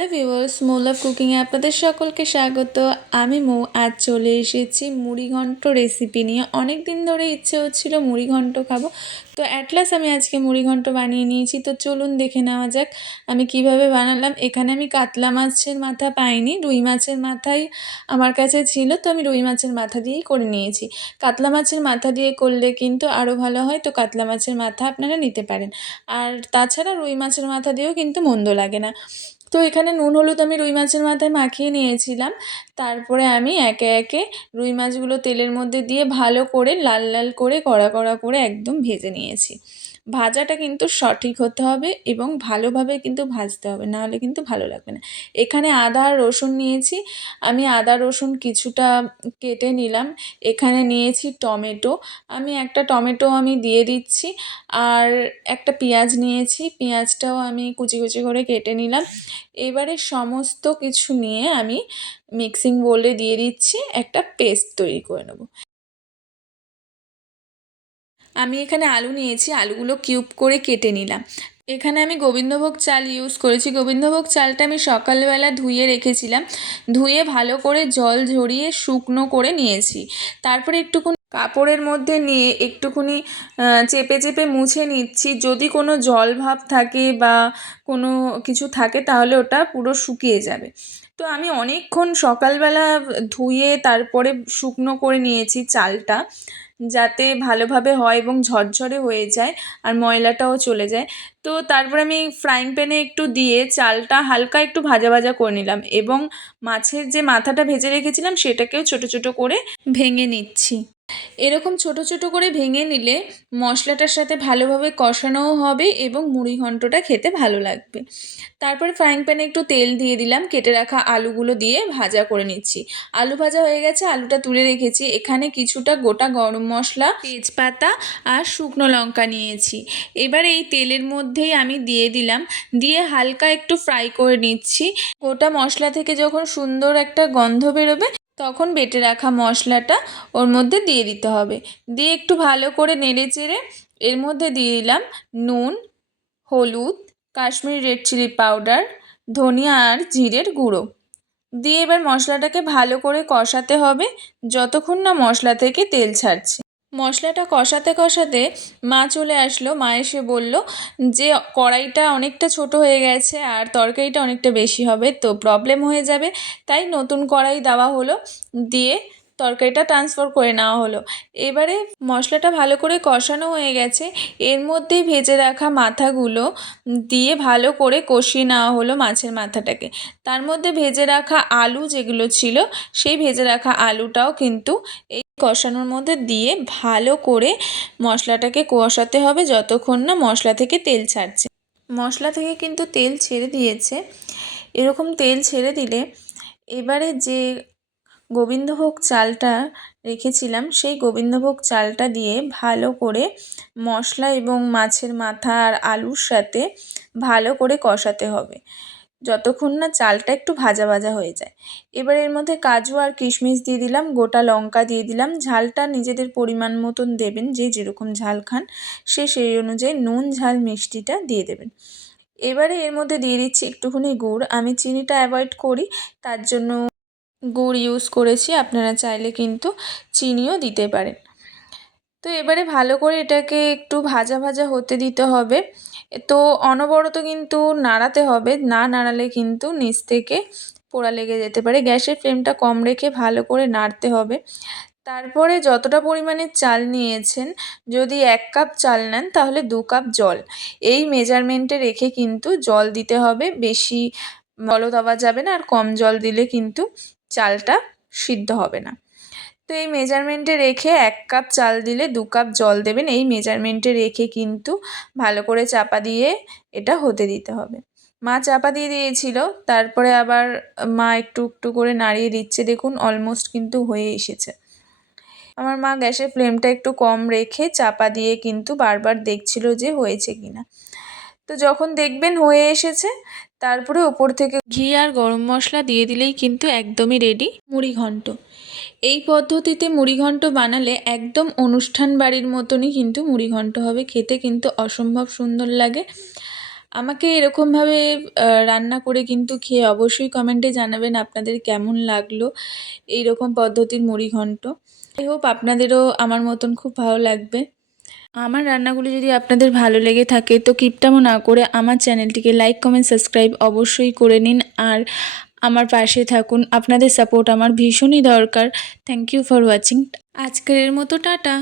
Hello viewers, মৌ লাভ কুকিংয়ে আপনাদের সকলকে স্বাগত। আমি মৌ। আজ চলে এসেছি মুড়িঘণ্ট রেসিপি নিয়ে। অনেক দিন ধরে ইচ্ছে হচ্ছিল মুড়িঘণ্ট খাবো, তো অ্যাট লাস্ট আমি আজকে মুড়িঘণ্ট বানিয়ে নিয়েছি। তো চলুন দেখে নেওয়া যাক আমি কিভাবে বানালাম। এখানে আমি কাতলা মাছের মাথা পাইনি, রুই মাছের মাথাই আমার কাছে ছিল, তো আমি রুই মাছের মাথা দিয়েই করে নিয়েছি। কাতলা মাছের মাথা দিয়ে করলে কিন্তু আরও ভালো হয়, তো কাতলা মাছের মাথা আপনারা নিতে পারেন। আর তাছাড়া রুই মাছের মাথা দিয়েও কিন্তু মন্দ লাগে না। তো এখানে নুন হলুদ আমি রুই মাছের মাথায় মাখিয়ে নিয়েছিলাম। তারপরে আমি একে একে রুই মাছগুলো তেলের মধ্যে দিয়ে ভালো করে লাল লাল করে কড়া কড়া করে একদম ভেজে নিয়েছি। ভাজাটা কিন্তু সঠিক হতে হবে এবং ভালোভাবে কিন্তু ভাজতে হবে, নাহলে কিন্তু ভালো লাগবে না। এখানে আদা আর রসুন নিয়েছি, আমি আদা রসুন কিছুটা কেটে নিলাম। এখানে নিয়েছি টমেটো, আমি একটা টমেটো আমি দিয়ে দিচ্ছি। আর একটা পেঁয়াজ নিয়েছি, পেঁয়াজটাও আমি কুচি কুচি করে কেটে নিলাম। এবারে সমস্ত কিছু নিয়ে আমি মিক্সিং বোলে দিয়ে দিচ্ছি, একটা পেস্ট তৈরি করে নেব। আমি এখানে আলু নিয়েছি, আলুগুলো কিউব করে কেটে নিলাম। এখানে আমি গোবিন্দভোগ চাল ইউজ করেছি। গোবিন্দভোগ চালটা আমি সকালবেলা ধুয়ে রেখেছিলাম, ধুয়ে ভালো করে জল ঝরিয়ে শুকনো করে নিয়েছি। তারপরে একটুখানি কাপড়ের মধ্যে নিয়ে একটুখানি চেপে চেপে মুছে নিচ্ছি। যদি কোনো জল ভাব থাকে বা কোনো কিছু থাকে তাহলে ওটা পুরো শুকিয়ে যাবে। তো আমি অনেকক্ষণ সকালবেলা ধুয়ে তারপরে শুকনো করে নিয়েছি চালটা, যাতে ভালোভাবে হয় এবং ঝরঝরে হয়ে যায় আর ময়লাটাও চলে যায়। তো তারপরে আমি ফ্রাইং প্যানে একটু দিয়ে চালটা হালকা একটু ভাজা ভাজা করে নিলাম এবং মাছের যে মাথাটা ভেজে রেখেছিলাম সেটাকেও ছোট ছোট করে ভেঙে নিচ্ছি। এরকম ছোট ছোট করে ভেঙে নিলে মশলাটার সাথে ভালোভাবে কষানোও হবে এবং মুড়িঘণ্টটা খেতে ভালো লাগবে। তারপরে ফ্রাইং প্যানে একটু তেল দিয়ে দিলাম, কেটে রাখা আলুগুলো দিয়ে ভাজা করে নিচ্ছি। আলু ভাজা হয়ে গেছে, আলুটা তুলে রেখেছি। এখানে কিছুটা গোটা গরম মশলা, তেজপাতা আর শুকনো লঙ্কা নিয়েছি। এবার এই তেলের মধ্যেই আমি দিয়ে দিলাম, দিয়ে হালকা একটু ফ্রাই করে নিচ্ছি। গোটা মশলা থেকে যখন সুন্দর একটা গন্ধ বেরোবে তখন বেটে রাখা মশলাটা ওর মধ্যে দিয়ে দিতে হবে। দিয়ে একটু ভালো করে নেড়ে চেড়ে এর মধ্যে দিয়ে দিলাম নুন, হলুদ, কাশ্মীরি রেড চিলি পাউডার, ধনিয়া আর জিরের গুঁড়ো দিয়ে এবার মশলাটাকে ভালো করে কষাতে হবে যতক্ষণ না মশলা থেকে তেল ছাড়ছে। মশলাটা কষাতে কষাতে মা চলে আসলো। মা এসে বলল যে কড়াইটা অনেকটা ছোট হয়ে গেছে আর তরকারিটা অনেকটা বেশি হবে, তো প্রবলেম হয়ে যাবে, তাই নতুন কড়াই দেওয়া হলো, দিয়ে তরকারিটা ট্রান্সফার করে নেওয়া হলো। এবারে মশলাটা ভালো করে কষানো হয়ে গেছে, এর মধ্যেই ভেজে রাখা মাথাগুলো দিয়ে ভালো করে কষিয়ে নেওয়া হলো মাছের মাথাটাকে। তার মধ্যে ভেজে রাখা আলু যেগুলো ছিল সেই ভেজে রাখা আলুটাও কিন্তু এই কষানোর মধ্যে দিয়ে ভালো করে মশলাটাকে কষাতে হবে যতক্ষণ না মশলা থেকে তেল ছাড়ছে। মশলা থেকে কিন্তু তেল ছেড়ে দিয়েছে। এরকম তেল ছেড়ে দিলে এবারে যে গোবিন্দভোগ চালটা রেখেছিলাম সেই গোবিন্দভোগ চালটা দিয়ে ভালো করে মশলা এবং মাছের মাথা আর আলুর সাথে ভালো করে কষাতে হবে যতক্ষণ না চালটা একটু ভাজা ভাজা হয়ে যায়। এবার এর মধ্যে কাজু আর কিশমিশ দিয়ে দিলাম, গোটা লঙ্কা দিয়ে দিলাম। ঝালটা নিজেদের পরিমাণ মতন দেবেন, যে যেরকম ঝাল খান সে সেই অনুযায়ী নুন ঝাল মিষ্টিটা দিয়ে দেবেন। এবারে এর মধ্যে দিয়ে দিচ্ছি একটুখানি গুড়। আমি চিনিটা অ্যাভয়েড করি, তার জন্য গুড় ইউজ করেছি, আপনারা চাইলে কিন্তু চিনিও দিতে পারেন। তো এবারে ভালো করে এটাকে একটু ভাজা ভাজা হতে দিতে হবে। তো অনবরত কিন্তু নাড়াতে হবে, না নাড়ালে কিন্তু নিচ থেকে পোড়া লেগে যেতে পারে। গ্যাসের ফ্লেমটা কম রেখে ভালো করে নাড়তে হবে। তারপরে যতটা পরিমাণে চাল নিয়েছেন, যদি 1 কাপ চাল নেন তাহলে 2 কাপ জল, এই মেজারমেন্টে রেখে কিন্তু জল দিতে হবে। বেশি জলও দেওয়া যাবে না আর কম জল দিলে কিন্তু চালটা সিদ্ধ হবে না। তো এই মেজারমেন্টে রেখে 1 কাপ চাল দিলে 2 কাপ জল দেবেন, এই মেজারমেন্টে রেখে কিন্তু ভালো করে চাপা দিয়ে এটা হতে দিতে হবে। মা চাপা দিয়ে দিয়েছিল, তারপরে আবার মা একটু একটু করে নাড়িয়ে দিচ্ছে। দেখুন অলমোস্ট কিন্তু হয়ে এসেছে। আমার মা গ্যাসের ফ্লেমটা একটু কম রেখে চাপা দিয়ে কিন্তু বারবার দেখছিল যে হয়েছে কিনা। তো যখন দেখবেন হয়ে এসেছে তারপরে ওপর থেকে ঘি আর গরম মশলা দিয়ে দিলেই কিন্তু একদমই রেডি মুড়িঘণ্ট। এই পদ্ধতিতে মুড়িঘণ্ট বানালে একদম অনুষ্ঠান বাড়ির মতনই কিন্তু মুড়িঘণ্ট হবে, খেতে কিন্তু অসম্ভব সুন্দর লাগে। আমাকে এরকমভাবে রান্না করে কিন্তু খেয়ে অবশ্যই কমেন্টে জানাবেন আপনাদের কেমন লাগলো এইরকম পদ্ধতির মুড়িঘণ্ট। আই হোপ আপনাদেরও আমার মতন খুব ভালো লাগবে। আমার রান্নাগুলো যদি আপনাদের ভালো লেগে থাকে তো কিপটামো না করে আমার চ্যানেলটিকে লাইক কমেন্ট সাবস্ক্রাইব অবশ্যই করে নিন, আর আমার পাশে থাকুন। আপনাদের সাপোর্ট আমার ভীষণই দরকার। Thank you for watching. আজকের মতো টাটা।